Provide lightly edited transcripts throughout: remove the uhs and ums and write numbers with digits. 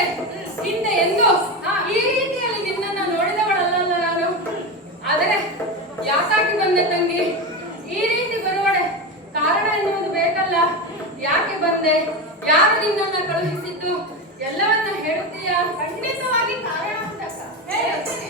ಯಾಕಂದ್ರೆ ಹಿಂದೆ ಎಂದು ಈ ರೀತಿಯಲ್ಲಿ ನಿನ್ನನ್ನ ನೋಡಿದವಳಲ್ಲ ನಾನು. ಆದರೆ ಯಾಕಾಗಿ ಬಂದೆ ತಂಗಿ? ಈ ರೀತಿ ಬರುವಡೆ ಕಾರಣ ಎನ್ನುವುದು ಬೇಕಲ್ಲ. ಯಾಕೆ ಬಂದೆ? ಯಾರು ನಿನ್ನನ್ನ ಕಳುಹಿಸಿದ್ದು? ಎಲ್ಲವನ್ನ ಹೇಳುತ್ತೀಯಾ? ಖಂಡಿತವಾಗಿ ಕಾರಣ ಉಂಟಕ್ಕ, ಹೇಳ್ತೇನೆ.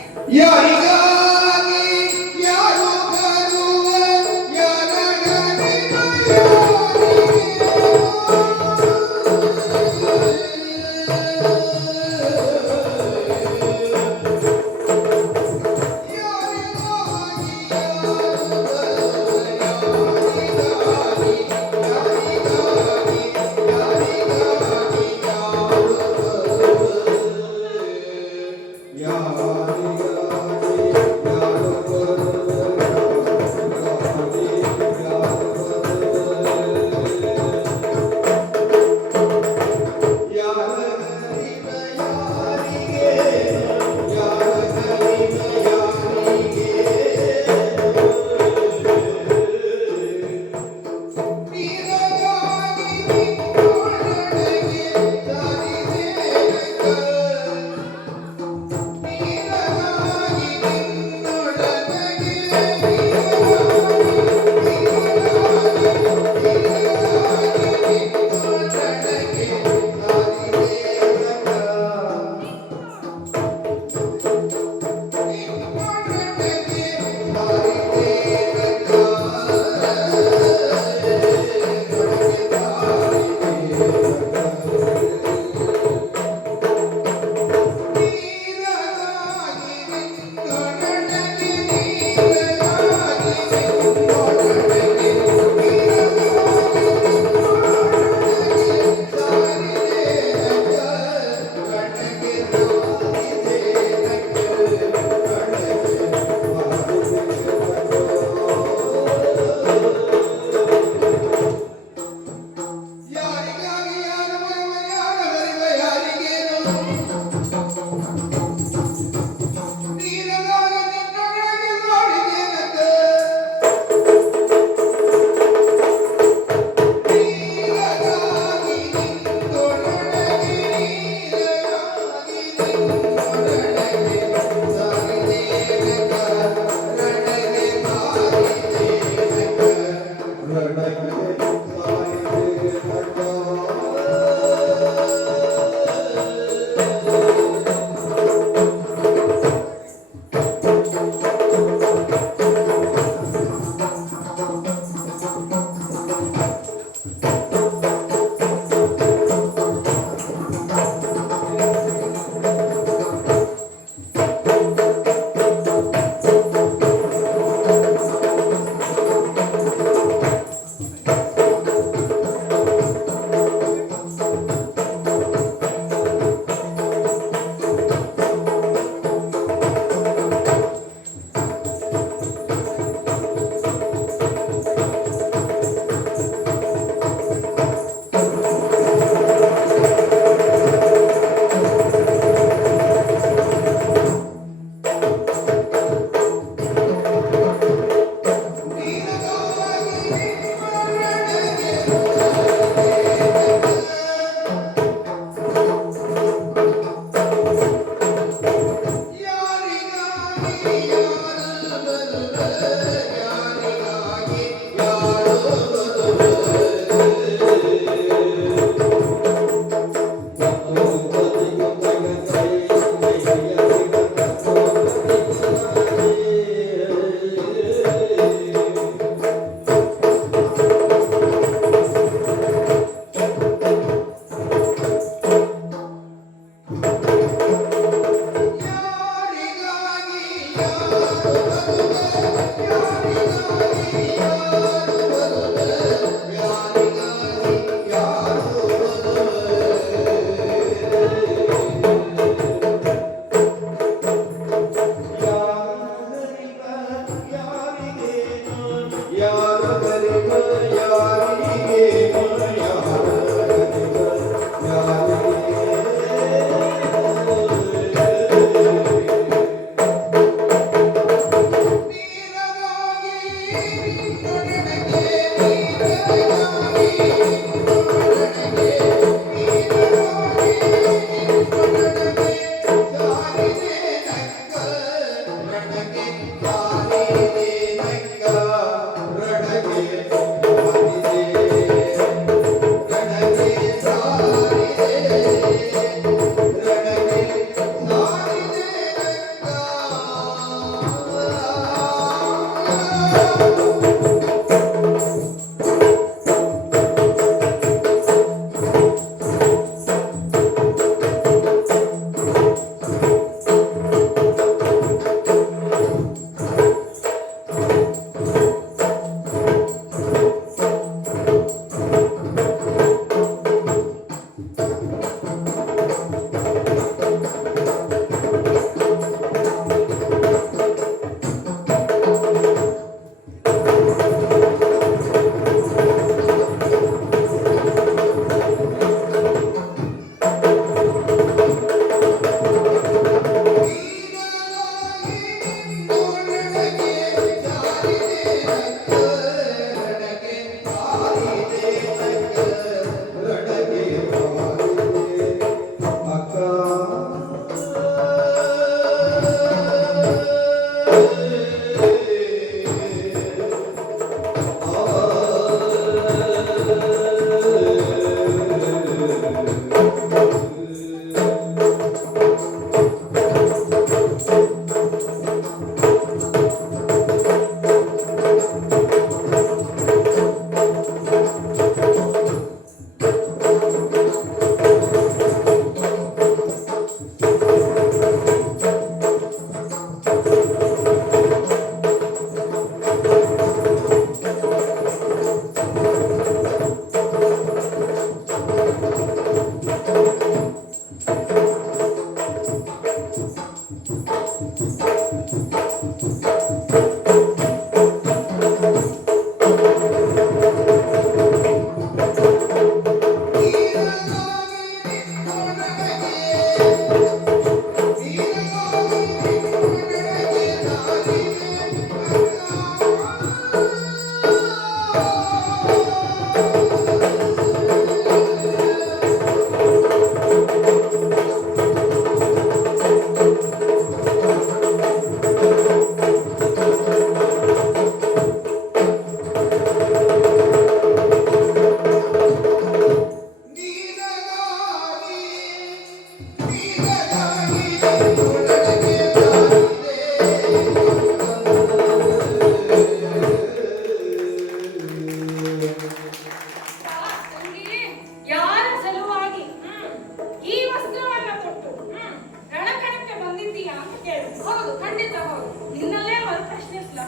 ಖಂಡಿತ ಹೌದು. ನಿನ್ನಲ್ಲೇ ಮರು ಪ್ರಶ್ನಿಸ್ಲ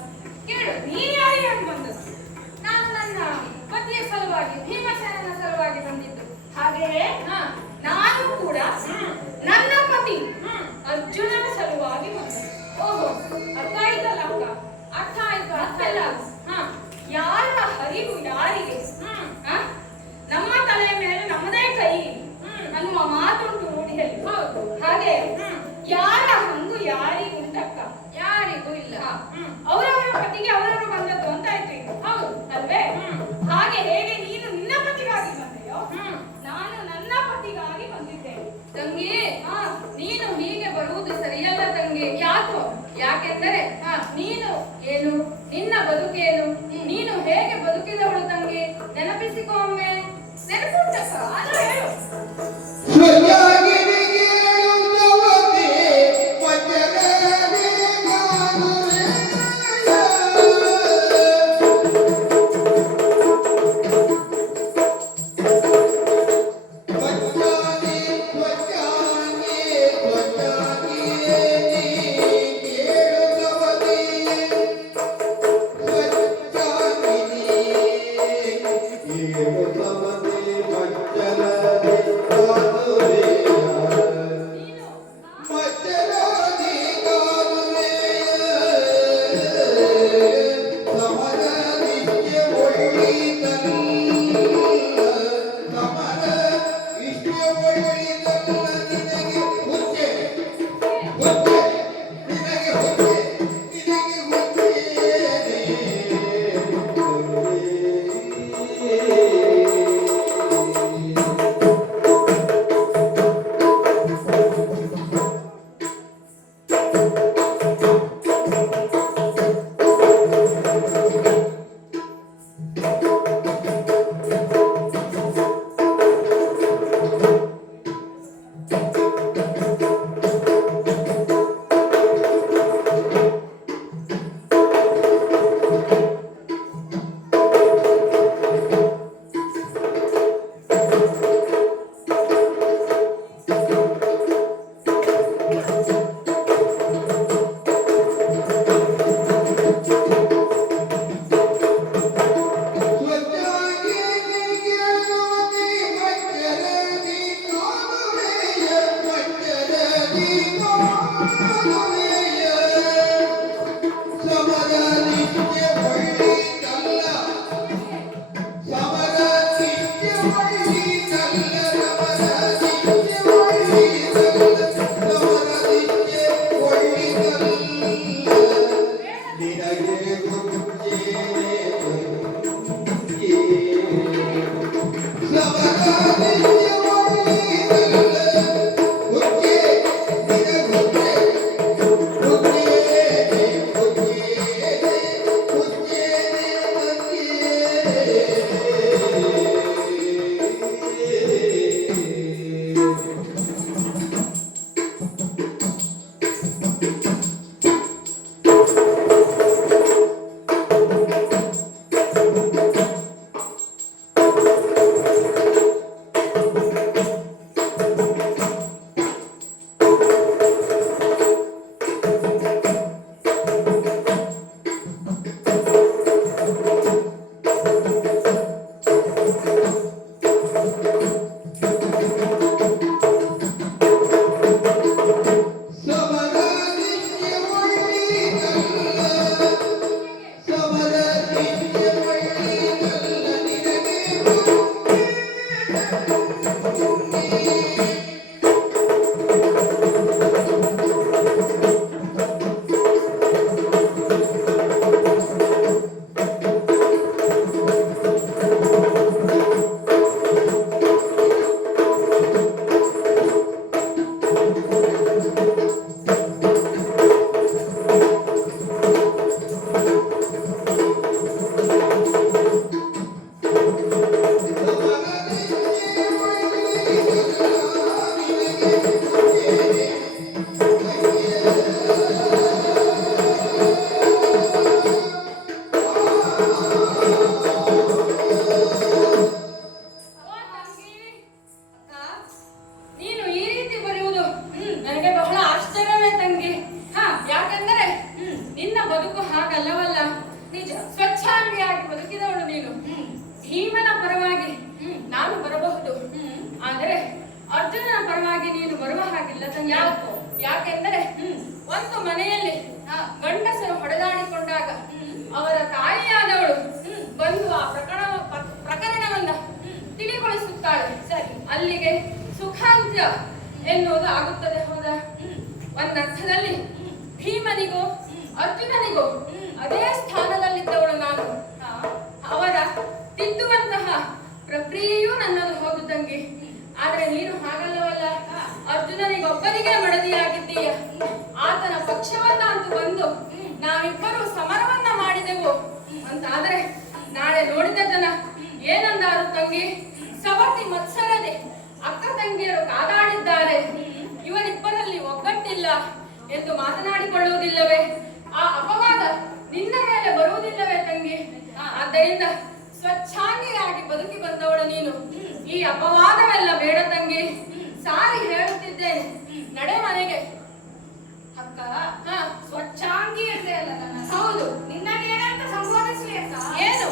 ಕೇಳು, ನೀನ್ ಯಾರಿಗೆ ಬಂದದ್ದು? ನಾನು ನನ್ನ ಪತಿಯ ಸಲುವಾಗಿ, ಭೀಮಸೇನನ ಸಲುವಾಗಿ ಬಂದಿದ್ದು. ಹಾಗೆಯೇ ಹಾ. ನಾನು ಕೂಡ ನನ್ನ ಪತಿ ಹ್ಮ್. ಅರ್ಜುನನ ಸಲುವಾಗಿ ಬಂದದ್ದು. ಓಹೋ, ಅರ್ಥ ಆಯ್ತಲ್ಲ ಅಕ್ಕ? ಅರ್ಥ ಆಯ್ತು. ಮತ್ತೆಲ್ಲ ಹಾ. ಯಾರ ಹರಿವು ಯಾರಿಗೆ? ಹ್ಮ್. ಆ? ನಮ್ಮ ತಲೆಯ ಮೇಲೆ ನಮ್ಮದೇ ಕೈ ಹ್ಮ್. ಅನ್ನುವ ಮಾತುಂಟು ರೂಢಿಯಲ್ಲಿ. ಹೌದು. ಹಾಗೆ ಹ್ಮ್. ಯಾರ ಹಂಗು ಯಾರಿಗುಂಟಕ್ಕ? ಯಾರಿಗೂ ಇಲ್ಲ. ಹ್ಮ್. ಅವರವರ ಪತಿಗೆ ಅವರವರು ಬಂದದ್ದು ಅಂತ ಆಯ್ತು ಈಗ. ಹೌದು. ಅಲ್ವೇ? ಹ್ಮ್. ಹಾಗೆ ಹೇಗೆ ನೀನು ನಿನ್ನ ಪತಿಗಾಗಿ ಬಂದೆಯೋ, ಹ್ಮ್. ನಾನು ನನ್ನ ಪತಿಗಾಗಿ ಬಂದಿದ್ದೇನೆ. ತಂಗಿ, ಹಾ. ನೀನು ಹೀಗೆ ಬರುವುದು ಸರಿಯಲ್ಲ ತಂಗಿ. ಯಾಕೋ? ಯಾಕೆಂದರೆ ನೀನು ಏನು, ನಿನ್ನ ಬದುಕೇನು, ನೀನು ಹೇಗೆ ಬದುಕಿದವಳು ತಂಗಿ, ನೆನಪಿಸಿಕೊ ಒಮ್ಮೆ. ನೆನಪುಂಟಕ್ಕ? ಆದ್ರೂ ಹೇಳು. ಇಲ್ಲ ತಂಗಿ. ಯಾಕೋ? ಯಾಕೆಂದರೆ ಒಂದು ಮನೆಯಲ್ಲಿ ಗಂಡಸರು ಹೊಡೆದಾಡಿಕೊಂಡಾಗ ಅವರ ತಾಯಿಯಾದವಳು ಬಂದು ಆ ಪ್ರಕರಣವನ್ನ ತಿಳಿಗೊಳಿಸುತ್ತಾಳೆ. ಸರಿ. ಅಲ್ಲಿಗೆ ಸುಖಾಂತ್ಯ ಎನ್ನುವುದು ಆಗುತ್ತದೆ. ಹೌದಾ? ಒಂದರ್ಥದಲ್ಲಿ ಭೀಮನಿಗೂ ಅರ್ಜುನನಿಗೂ ಅದೇ ಸ್ಥಾನದಲ್ಲಿದ್ದವಳು ನಾನು. ಅವರ ತಿದ್ದುವಂತಹ ಪ್ರಕ್ರಿಯೆಯೂ ನನ್ನದು. ಹೌದು ತಂಗಿ. ಆದ್ರೆ ನೀನು ಹಾಗಲ್ಲವಲ್ಲ. ಅರ್ಜುನನಿಗೊಬ್ಬನಿಗೆ ಮಡದಿಯಾಗಿದ್ದೀಯ. ಆತನ ಪಕ್ಷವನ್ನ ಅಂತೂ ಬಂದು ನಾವಿಬ್ಬರು ಸಮರವನ್ನ ಮಾಡಿದೆವು ಅಂತಾದ್ರೆ ನಾಳೆ ನೋಡಿದ ಜನ ಏನಂದಾರು ತಂಗಿ? ಸವತಿ ಮತ್ಸರದೆ ಅಕ್ಕ ತಂಗಿಯರು ಕಾದಾಡಿದ್ದಾರೆ, ಇವರಿಬ್ಬರಲ್ಲಿ ಒಗ್ಗಟ್ಟಿಲ್ಲ ಎಂದು ಮಾತನಾಡಿಕೊಳ್ಳುವುದಿಲ್ಲವೇ? ಆ ಅಪವಾದ ನಿನ್ನ ಮೇಲೆ ಬರುವುದಿಲ್ಲವೇ ತಂಗಿ? ಆದ್ದರಿಂದ ಸ್ವಚ್ಛಾಂಗಿಯಾಗಿ ಬದುಕಿ ಬಂದವಳು ನೀನು. ಈ ಅಪವಾದವೆಲ್ಲ ಬೇಡ ತಂಗಿ. ಸಾರಿ ಹೇಳುತ್ತಿದ್ದೇನೆ, ನಡೆ ಮನೆಗೆ. ಅಕ್ಕ ಸ್ವಚ್ಛಾಂಗಿ ಅಂತೆ ಅಲ್ಲ ನನ್ನ. ಹೌದು. ನಿನ್ನನ್ನೇನಂತ ಸಂಬೋಧಿಸ್ಲಿ ಅಕ್ಕ? ಏನು?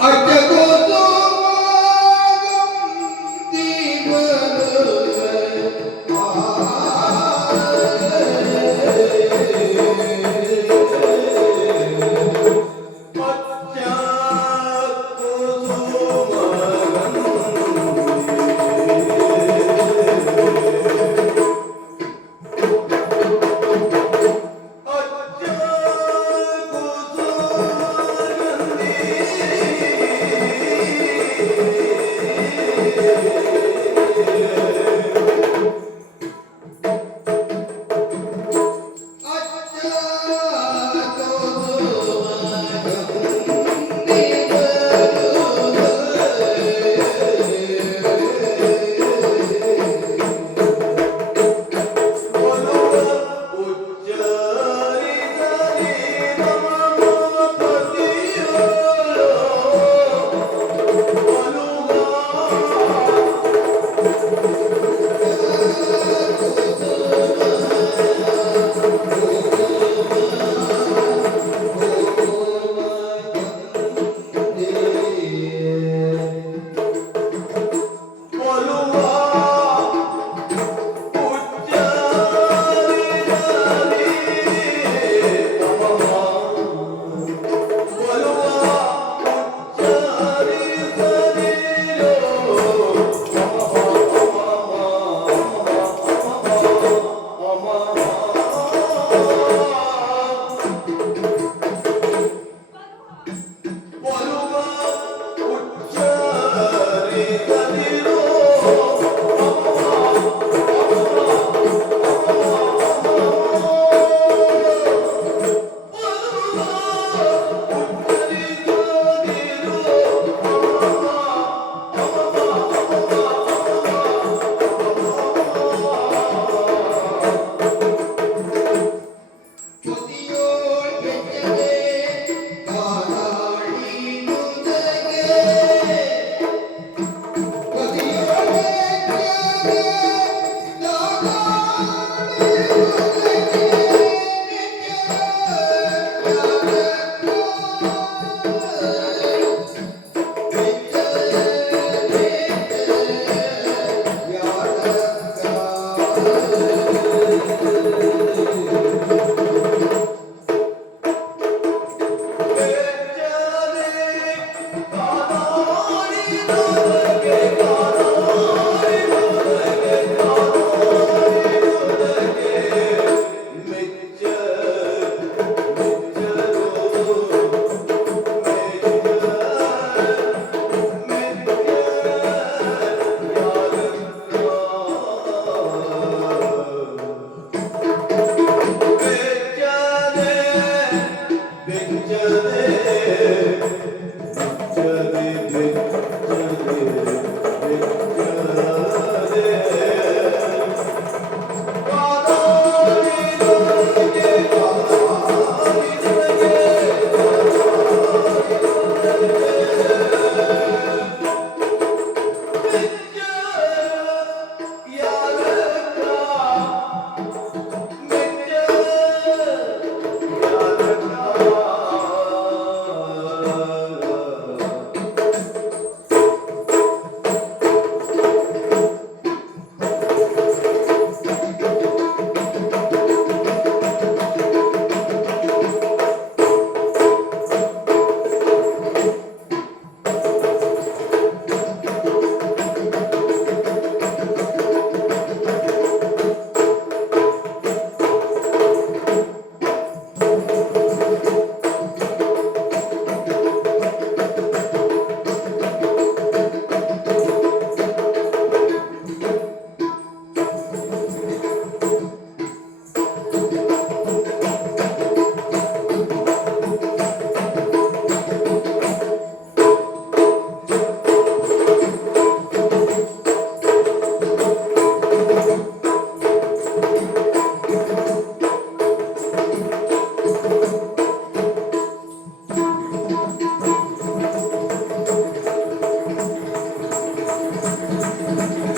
ಅಚ್ಚ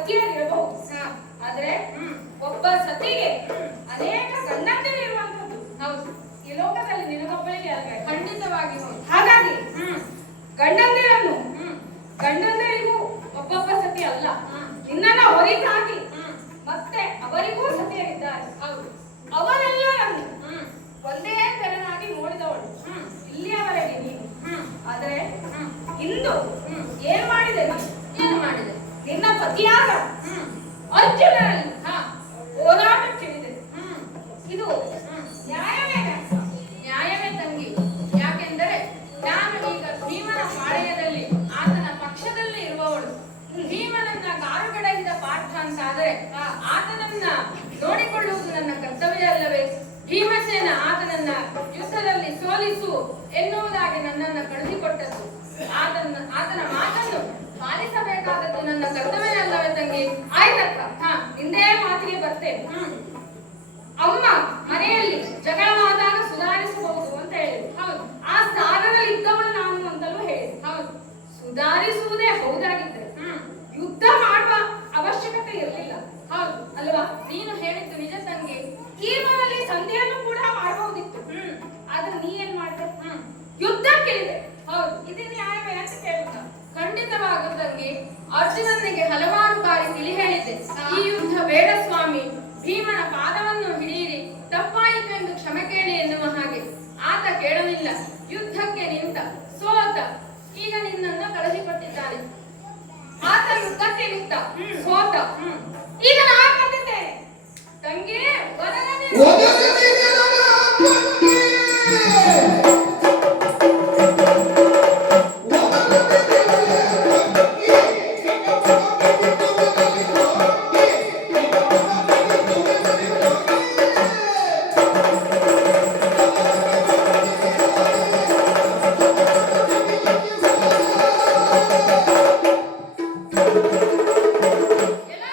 ಸತಿಯರಿರಬಹುದು. ಹಾ, ಆದ್ರೆ ಒಬ್ಬ ಸತಿಗೆ ಅನೇಕ ಗಂಡಂದಿರಿರುವಂತದ್ದು. ಹೌದು, ಈ ಲೋಕದಲ್ಲಿ ನಿನಗೊಬ್ಬಳಿಗೆ ಅಲ್ವೇ? ಖಂಡಿತವಾಗಿ ಹೌದು. ಹಾಗಾಗಿ ಗಂಡಂದಿರನ್ನು ಹ್ಮ್ ಗಂಡಂದಿರಿಗೂ ಒಬ್ಬೊಬ್ಬ ಸತಿ ಅಲ್ಲ, ಹ್ಮ್. ನಿನ್ನನ್ನ ಹೊರತಾಗಿ ಹ್ಮ್ ಮತ್ತೆ ಅವರಿಗೂ ಸತಿಯರಿದ್ದಾರೆ. ಹೌದು. ಅವರೆಲ್ಲರನ್ನು ಹ್ಮ್ ಒಂದೇ ತೆರನಾಗಿ ನೋಡಿದವಳು ಹ್ಮ್ ಇಲ್ಲಿಯವರೆಗೆ ನೀನು. ಹ್ಮ್ ಆದ್ರೆ ಹ್ಮ್ ಇಂದು ಹ್ಮ್ ಏನ್ ಮಾಡಿದೆ ನೀನು? ಏನು ಮಾಡಿದೆ? ನಿನ್ನ ಪತಿಯಾದ ಹ್ಮ್ ಅರ್ಜುನನಲ್ಲಿ ಹಾ ಹೋರಾಟಕ್ಕಿಳಿದೆ. ಹ್ಮ್ ಇದು ಹ್ಮ್ ನ್ಯಾಯವೇ? ನ್ಯಾಯವೇ ತಂಗಿ. ಯಾಕೆಂದರೆ ನಾನು ಈಗ ಭೀಮನ ಪಾಳೆಯದಲ್ಲಿ ಆತನ ಪಕ್ಷದಲ್ಲಿ ಇರುವವಳು. ಭೀಮನನ್ನ ಗಾರುಗಡೆಯಿಂದ ಪಾಠ ಅಂತಾದರೆ ಆತನನ್ನ ನೋಡಿಕೊಳ್ಳುವುದು ನನ್ನ ಕರ್ತವ್ಯ ಅಲ್ಲವೇ? ಭೀಮಸೇನ ಆತನನ್ನ ಯುದ್ಧದಲ್ಲಿ ಸೋಲಿಸು ಎನ್ನುವುದಾಗಿ ನನ್ನನ್ನ ಕಳುಹಿಕೊಟ್ಟದ್ದು. ಆತನ ಮಾತನ್ನು ಪಾಲಿಸಬೇಕಾದದ್ದು ನನ್ನ ಕರ್ತವ್ಯ ಅಲ್ಲವೇ ತಂಗಿ? ಆಯ್ತಕ್ಕ, ಹಾ ಇಂದೇ ಮಾತಿಗೆ ಬರ್ತೇನೆ. ಹ್ಮ್ ಅಮ್ಮ ಮನೆಯಲ್ಲಿ ಜಗಳವಾದಾಗ ಸುಧಾರಿಸಬಹುದು ಅಂತ ಹೇಳಿದ್ರು. ಹೌದು ಆ ಸ್ಥಾನದಲ್ಲಿ ಇದ್ದವಳು ನಾನು ಅಂತಲೂ ಹೇಳಿದ್ರು. ಹೌದು. ಸುಧಾರಿಸುವುದೇ ಹೌದಾಗಿದ್ದರೆ ಹ್ಮ್ ಯುದ್ಧ ಮಾಡುವ ಅವಶ್ಯಕತೆ ಇರಲಿಲ್ಲ, ಹೌದು ಅಲ್ವಾ? ನೀನು ಹೇಳಿದ್ದು ನಿಜ ತಂಗಿ. ಈ ಮನೆಯಲ್ಲಿ ಸಂಧಿಯನ್ನು ಕೂಡ ಮಾಡಬಹುದಿತ್ತು. ಆದ್ರೆ ನೀ ಏನ್ ಮಾಡಿದೆ? ಯುದ್ಧಕ್ಕಿಳಿದೆ. ಹೌದು, ಇದು ನ್ಯಾಯವೇ ಅಂತ ಕೇಳಿದ. ಖಂಡಿತವಾಗೂ ತಂಗಿ. ಅರ್ಜುನನಿಗೆ ಹಲವಾರು ಬಾರಿ ತಿಳಿ ಹೇಳಿದ್ದೆ, ಈ ಯುದ್ಧ ಬೇಡ ಸ್ವಾಮಿ, ಭೀಮನ ಪಾದವನ್ನು ಹಿಡಿಯಿರಿ, ತಪ್ಪಾಯಿತು ಎಂದು ಕ್ಷಮೆ ಕೇಳಿ ಎನ್ನುವ ಹಾಗೆ. ಆತ ಕೇಳಲಿಲ್ಲ, ಯುದ್ಧಕ್ಕೆ ನಿಂತ, ಸೋತ. ಈಗ ನಿನ್ನನ್ನು ಕಳುಹಿಕೊಟ್ಟಿದ್ದಾನೆ. ಆತ ಯುದ್ಧಕ್ಕೆ ನಿಂತ, ಸೋತ. ಈಗ ನಾನು ಬಂದಿದ್ದೇನೆ. ತಂಗಿ ವರನೇ ಎಲ್ಲ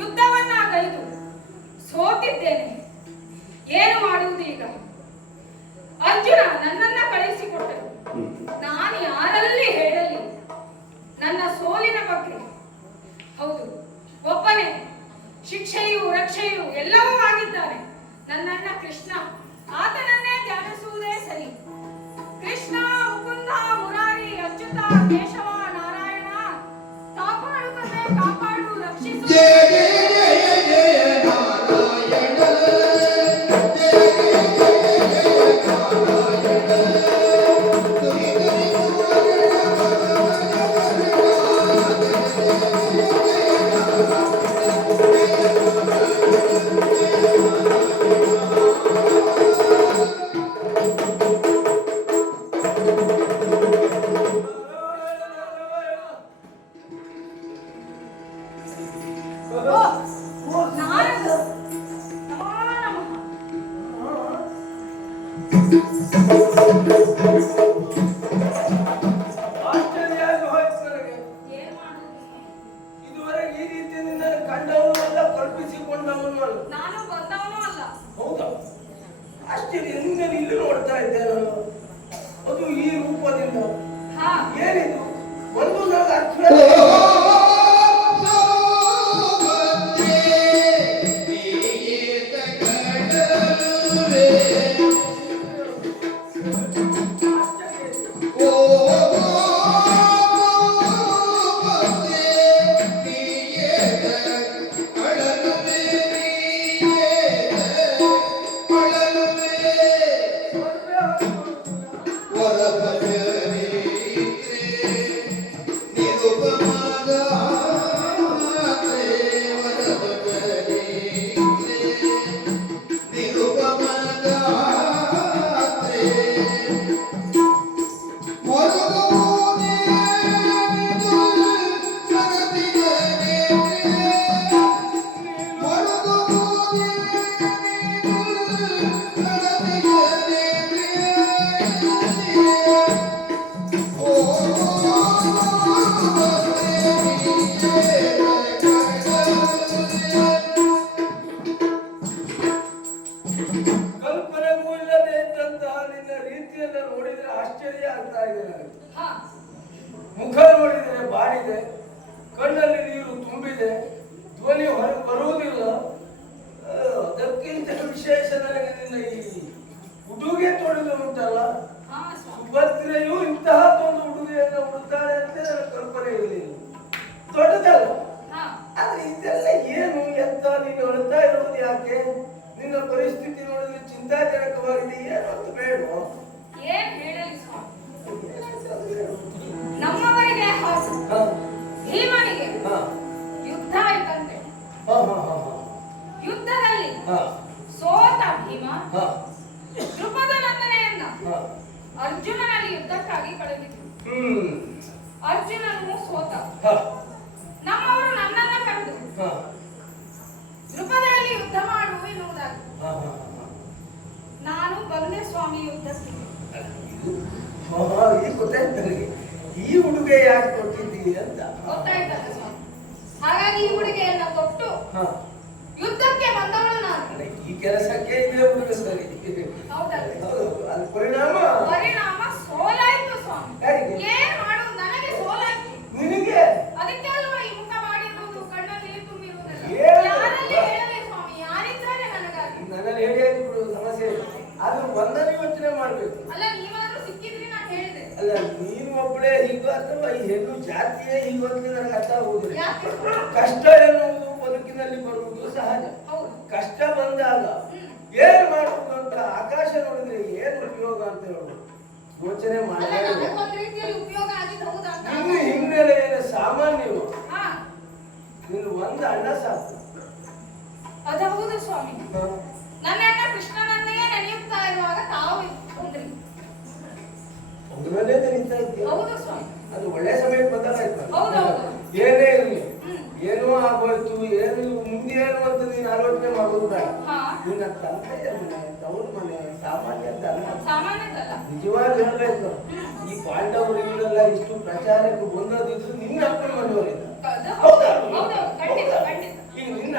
ಯುದ್ಧವನ್ನಾಗೈದು ಸೋತಿದ್ದೇನೆ. ಏನು ಮಾಡುವುದು ಈಗ? ಅರ್ಜುನ ನನ್ನನ್ನ ಕಳಿಸಿಕೊಟ್ಟರು. ನಾನು ಯಾರಲ್ಲಿ ಹೇಳಲಿ ನನ್ನ ಸೋಲಿನ ಬಗ್ಗೆ? ಹೌದು, ಒಬ್ಬನೇ ಶಿಕ್ಷೆಯು ರಕ್ಷೆಯು ಎಲ್ಲವೂ ಆಗಿದ್ದಾನೆ ನನ್ನಣ್ಣ ಕೃಷ್ಣ. ಆತನನ್ನೇ ಧ್ಯಾನಿಸುವುದೇ ಸರಿ. ಕೃಷ್ಣ, ಮುಕುಂದ, ಮುರಾರಿ, ಅಚ್ಯುತ, ಕೇಶವ, ನಾರಾಯಣ, ಕಾಪಾಡು ಕಥೆ, ಕಾಪಾಡು, ರಕ್ಷಿಸು. ನಾರದು ನಮೋ ನಮಃ. ಆಶ್ಚರ್ಯವಾಗಿ ಹೋಯ್ತು ನನಗೆ. ಏನು ಮಾಡುವುದು? ಇದುವರೆಗೆ ಈ ರೀತಿ ನಿನ್ನ ಕಂಡವನು ಅಲ್ಲ, ಕಲ್ಪಿಸಿಕೊಂಡವನು ಅಲ್ಲ. ನಾನು ಬಂದವನೂ ಅಲ್ಲ. ಹೌದಾ? ಆಶ್ಚರ್ಯ, ನಿನ್ನ ಇಲ್ಲಿ ನೋಡ್ತಾ ಇದ್ದೆ ನಾನು. ಅದು ಈ ರೂಪದಿಂದ. ಹಾ, ಏನಿದು? ಒಂದು ನನಗೆ ಅರ್ಥ ಕಲ್ಪನೆಗೂ ಇಲ್ಲದೆ ಇದ್ದಂತಹ ನಿನ್ನ ರೀತಿಯನ್ನ ನೋಡಿದ್ರೆ ಆಶ್ಚರ್ಯ ಆಗ್ತಾ ಇದೆ ನನಗೆ. ಹಾ, ಮುಖ ನೋಡಿದರೆ ಬಾಡಿದೆ, ಕಣ್ಣಲ್ಲಿ ನೀರು ತುಂಬಿದೆ, ಧ್ವನಿ ಹೊರಗೆ ಬರುವುದಿಲ್ಲ. ಅದಕ್ಕಿಂತ ವಿಶೇಷ ನನಗೆ ನಿನ್ನ ಈ ಉಡುಗೆ ತೊಡೆದು ಉಂಟಲ್ಲ. ಹಾ ಸ್ವಾಮಿ. ಸುಭದ್ರೆಯು ಇಂತಹದ್ದೊಂದು ಉಡುಗೆಯನ್ನು ಉಡುತ್ತಾಳೆ ಅಂತ ನನ್ನ ಕಲ್ಪನೆ ಇರಲಿಲ್ಲ. ದೊಡ್ಡದಲ್ಲ, ಹಾ, ಆದ್ರೆ ಇದೆಲ್ಲ ಏನು ಎಂತ? ನೀನು ಅಳ್ತಾ ಇರುವುದು ಯಾಕೆ? ನಿನ್ನ ಪರಿಸ್ಥಿತಿ ನೋಡಿದ್ರೆ ಚಿಂತಾಜನಕವಾಗಿದೆ. ಏನು ಅಂತ ಬೇಡವೋ? ಏನ್ ಹೇಳಲಿ ಸ್ವಾಮಿ? ನಮ್ಮವರಿಗೆ ಹೌದು, ಹಾ ಭೀಮನಿಗೆ ಹಾ ಯುದ್ಧ ಆಯ್ತಂತೆ. ಹಾ ಹಾ ಹಾ ಯುದ್ಧದಲ್ಲಿ ಹಾ ಸೋತ ಭೀಮ ಹಾ ದ್ರುಪದ ನಂದನೆಯನ್ನ ಹಾ ಅರ್ಜುನನಲ್ಲಿ ಯುದ್ಧಕ್ಕಾಗಿ ಕಳುಹಿಸಿದ್ರು. ಹ್ಮ್ ಅರ್ಜುನನು ಸೋತ. ಹಾ ನಮ್ಮವರು ನನ್ನನ್ನ ಕರೆದು ಹಾ ದ್ರುಪದದಲ್ಲಿ ಯುದ್ಧ ಮಾಡು ಎನ್ನುವುದಾಗಿ. ಹಾ ಹಾ ನಾನು ಬಂದೆ ಸ್ವಾಮಿ ಯುದ್ಧಕ್ಕೆ. ಈಗ ಗೊತ್ತಾಯ್ತು ನನಗೆ ಈ ಉಡುಗೆ ಯಾಕೆ ಕೊಟ್ಟಿದ್ದೀರಿ ಅಂತ. ಗೊತ್ತಾಯ್ತಲ್ಲ ಸ್ವಾಮಿ. ಹಾಗಾಗಿ ಈ ಉಡುಗೆಯನ್ನ ಕೊಟ್ಟು ಹಾ ಯುದ್ಧಕ್ಕೆ ಬಂದವಳು ನಾನು. ಅಲ್ಲ, ಈ ಕೆಲಸಕ್ಕೆ ಇದೇ ಉಡುಗೆ ಸರಿ. ಹೌದಲ್ಲ? ಹೌದು, ಅದು ಪರಿಣಾಮ ಪರಿಣಾಮ ಸೋಲಾಯ್ತು ಸ್ವಾಮಿ. ಯಾರಿಗೆ? ಏನ್ ಮಾಡುದು? ನನಗೆ ಸೋಲಾಯ್ತು. ನಿನಗೆ ಅದಕ್ಕೆ ಅಲ್ವಾ ಈ ಮುಖ ಮಾಡಿರುವುದು, ಕಣ್ಣಲ್ಲಿ ನೀರು ತುಂಬಿರುವುದೆಲ್ಲ. ಏನು? ಯಾರಲ್ಲಿ ಹೇಳಲಿ ಸ್ವಾಮಿ? ಯಾರಿದ್ದಾರೆ ನನಗಾಗಿ? ನನ್ನಲ್ಲಿ ಹೇಳಿ ಆಯ್ತು ಬಿಡು, ಸಮಸ್ಯೆ ಇಲ್ಲ. ಆದ್ರೂ ಒಂದನ್ನು ಯೋಚನೆ ಮಾಡ್ಬೇಕು. ಅಲ್ಲ, ನೀವಾದ್ರೂ ಸಿಕ್ಕಿದ್ರಿ ನಾನು ಹೇಳಿದೆ. ಅಲ್ಲ, ನೀನು ಒಬ್ಬಳೇ ಹೀಗೋ ಅಥವಾ ಈ ಹೆಣ್ಣು ಜಾತಿಯೇ ಹೀಗೋ ಅಂತ ನನಗೆ ಅರ್ಥ ಆಗುವುದಿಲ್ಲ. ಯಾಕೆ? ಕಷ್ಟ ಎನ್ನುವುದು ಬದುಕಿನಲ್ಲಿ ಬರುವುದು ಸಹಜ. ಹೌದು. ಕಷ್ಟ ಬಂದಾಗ ಏನ್ ಮಾಡುವುದು ಅಂತ ಆಕಾಶ ನೋಡಿದ್ರೆ ಏನು ಉಪಯೋಗ ಅಂತ ಹೇಳುದು ಯೋಚನೆ ಅಲ್ಲ, ಮಾಡಿದ್ರೆ ನನಗೊಂದು ರೀತಿಯಲ್ಲಿ ಉಪಯೋಗ ಆಗಿದ್ದು ಹೌದಾ ಅಂತ. ನಿನ್ನ ಹಿನ್ನೆಲೆ ಏನು ಸಾಮಾನ್ಯವು. ಹಾ, ನಿನ್ನ ಒಂದು ಅಣ್ಣ ಸಾಕು. ಅದು ಹೌದು ಸ್ವಾಮಿ. ನನ್ನ ಅಣ್ಣ ಕೃಷ್ಣನನ್ನೇ ನೆನೆಯುತ್ತಾ ಇರುವಾಗ ತಾವು ಬಂದ್ರಿ. ಒಂದರಲ್ಲೇ ನಿಂತ ಇದ್ದೀಯ. ಹೌದು ಸ್ವಾಮಿ. ಅದು ಒಳ್ಳೆ ಸಮಯಕ್ಕೆ ಬಂದಾಗ ಆಯ್ತು. ಹೌದೌದು. ಏನೇ ಇರಲಿ, ಹ್ಮ್. ಏನೋ ಆಗೋಯ್ತು, ಏನು ಮುಂದೆ ಏನು ಅಂತ ನೀನು ಆಲೋಚನೆ ಮಾಡೋದು ಬೇಡ. ಹಾ, ನಿನ್ನ ತಂದೆಯ ಮನೆ, ತವ್ರ ಮನೆ ಸಾಮಾನ್ಯ ಅಂತ ಅಲ್ಲ. ಸಾಮಾನ್ಯದಲ್ಲ. ನಿಜವಾಗಿ ಹೇಳ್ಬೇಕು, ಈ ಪಾಂಡವರು ಇವರೆಲ್ಲ ಇಷ್ಟು ಪ್ರಚಾರಕ್ಕೆ ಬಂದದಿದ್ರು ನಿನ್ನ ಅಪ್ಪನ ಮನೆಯವರಿಂದ. ಅದು ಹೌದಾ? ಹೌದು, ಖಂಡಿತ ಖಂಡಿತ. ಈಗ ನಿನ್ನ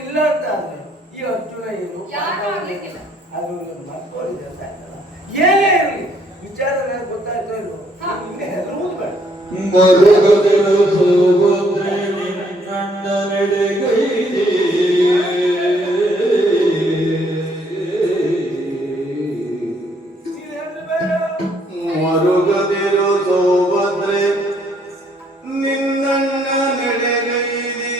ಇಲ್ಲ ಅಂತ ಆದ್ರೆ ಈ ಅರ್ಜುನ ಏನು ಯಾರು ಆಗ್ಲಿಕ್ಕಿಲ್ಲ. ಅದು ಮತ್ತೋರಿದೆ ಅಂತ ಆಯ್ತಲ್ಲ. ಏನೇ ಇರಲಿ ವಿಚಾರ ನನಗೆ ಗೊತ್ತಾಯ್ತೋ ಇಲ್ವೋ ನಿನ್ನೆ ಹೆದರುವುದು ಬೇಡ. ಮರುಗದಿರು ಸುಭದ್ರೆ ನಿನ್ನಣ್ಣ ನಡೆಗೈದೆ ನೀನು ಹೆದರಬೇಡ. ಮರುಗದಿರು ಸೌಭದ್ರೆ ನಿನ್ನಣ್ಣ ನಡೆಗೈದೆ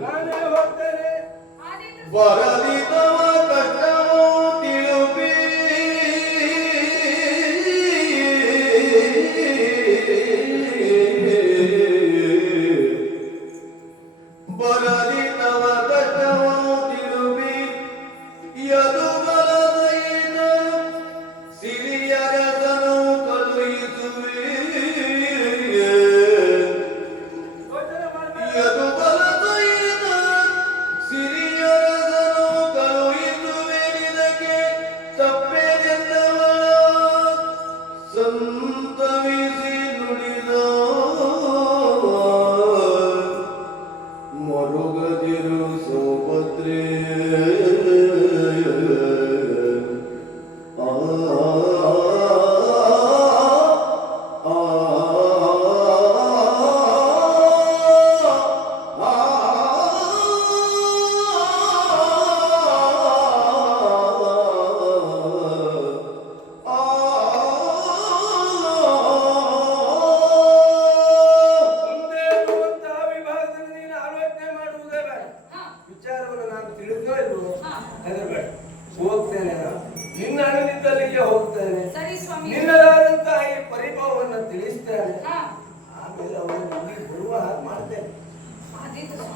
ನಾನೇ ಹೋಗ್ತೇನೆ. ಆದೀತು ಬರದಿತವ ಕಷ್ಟವೋ ತಿಳುಪಿ ಬರದಿತವ ಕಷ್ಟವೋ ತಿಳುಪಿ ಯದು ಬಲದೈನ ಸಿರಿಯರದನು ಕಳುಹಿಸುವೆ ಯೋಚನೆ ಮಾಡ್ಬೇಡ. ಯದು ಬಲದೈನ ಸಿರಿಯರದನು ಕಳುಹಿಸುವೆ ನಿನಗೆ ತಪ್ಪೆನೆಂದವಳ ಸಂತವಿಸಿ ನುಡಿದ ಮರುಗದಿರು ಸೌಭದ್ರೆ ಆ ಮುಂದೆ ಇರುವಂತಹ ವಿಭಾಗದಲ್ಲಿ ನೀನು ಆಲೋಚನೆ ಮಾಡುವುದೇ ಬೇಡ. ಹಾ ವಿಚಾರವನ್ನು ನಾನು ತಿಳಿದೋ ಇಲ್ವೋ ಹಾ. ಹೆದರಬೇಡ. ಹೋಗ್ತೇನೆ ನಾನು. ನಿನ್ನ ಅಣ್ಣನಿದ್ದಲ್ಲಿಗೆ ಹೋಗ್ತೇನೆ. ಸರಿ ಸ್ವಾಮಿ. ನಿನ್ನದಾದಂತಹ ಈ ಪರಿಭವವನ್ನು ತಿಳಿಸ್ತೇನೆ. ಹಾ ಆಮೇಲೆ ಅವನು ಇಲ್ಲಿ ಬರುವ ಹಾಗೆ ಮಾಡ್ತೇನೆ. ಆದೀತು ಸ್ವಾಮಿ.